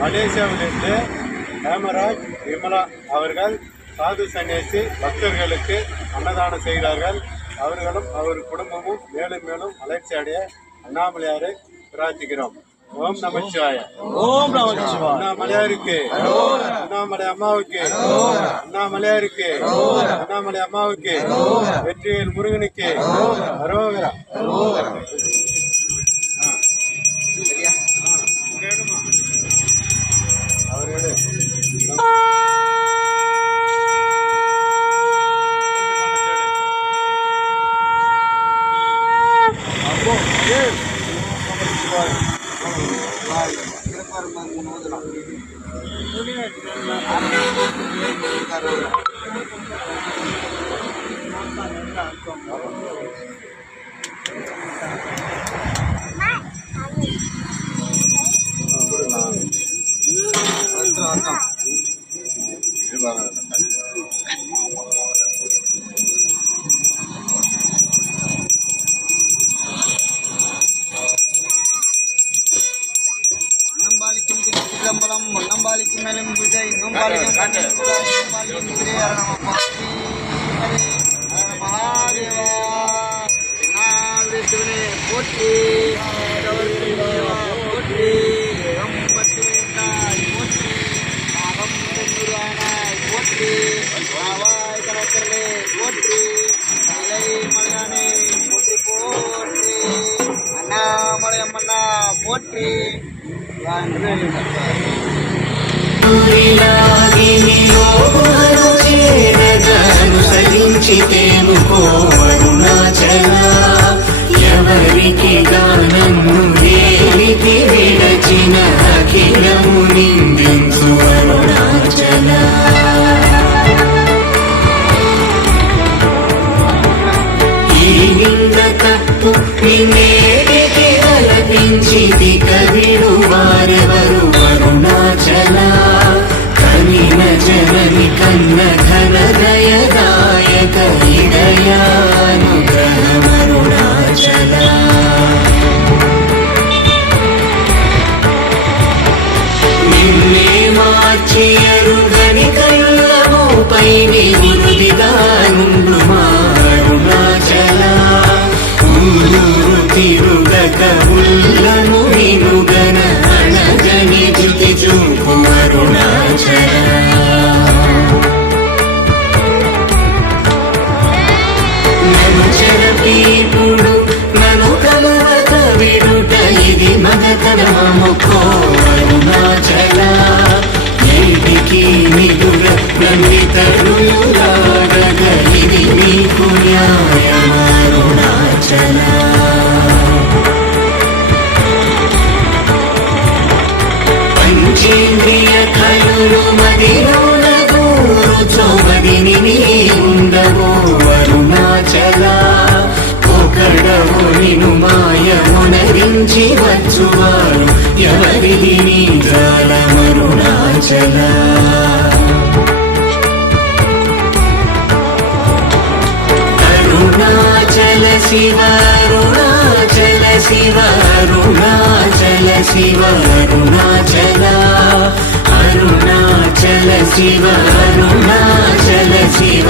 மலேசியாவிலிருந்து ஹேமராஜ் விமலா அவர்கள் சாது சன்னியாசி பக்தர்களுக்கு அன்னதானம் செய்கிறார்கள். அவர்களும் அவர் குடும்பமும் மேலும் மேலும் வளர்ச்சி அடைய அண்ணாமலையாரை பிரார்த்திக்கிறோம். ஓம் நமச்சிவாய. ஓம் நமச்சிவாய. அண்ணாமலையாருக்கு, அண்ணாமலை அம்மாவுக்கு, அண்ணாமலையாருக்கு, அண்ணாமலை அம்மாவுக்கு, வெற்றிவேல் முருகனுக்கு அரோகரா. அவரோடு சிதம்பரம் முன்னம்பாலிக்கு மேலும் விஜய் இன்னும்பாலிக்கும் மகாதேவா போற்றி போற்றி போற்றி ஆவாய் கலக்கலே போற்றி மலை மலையானே போற்றி போற்றி அண்ணாமலையம்மண்ணா போற்றி. అనుసరించితేను కోరుణాచల ఎవరికి గానము దేనికి విడచిన అఖిలము నిందించు అరుణాచల ఈ నింద తప్పు నిన్నేటికి అలపించితి కవిడు వారెవరు అరుణాచల కనిన జనని కన్న ఘన దయదాయక హృదయానుగ్రహమరుణాచల నిన్నే మార్చి అరుగని కళ్ళమోపై నిరుదిగా నుండు మారుణాచల ఊరూరు తిరుగక ఉల్లము నినుగన అణగని జుతి చూపు అరుణాచల నను చెరపీపుడు నను కలవక విడుట ఇది మగతనముకో అరుణాచల నేటికి నిదుర నందితరులాడగ ఇది నీకు న్యాయమరుణాచల పంచేంద్రియ కలురు మదిలోన గోరు చౌబదిని నీ ఉండవో అరుణాచల ఒకడవు నిను మాయమునరించి వచ్చువారు ఎవరిది నీ జాలమరుణాచల అరుణాచల శివ అరుణాచల శివ అరుణాచల శివ అరుణాచల అరుణాచల శివ అరుణాచల శివ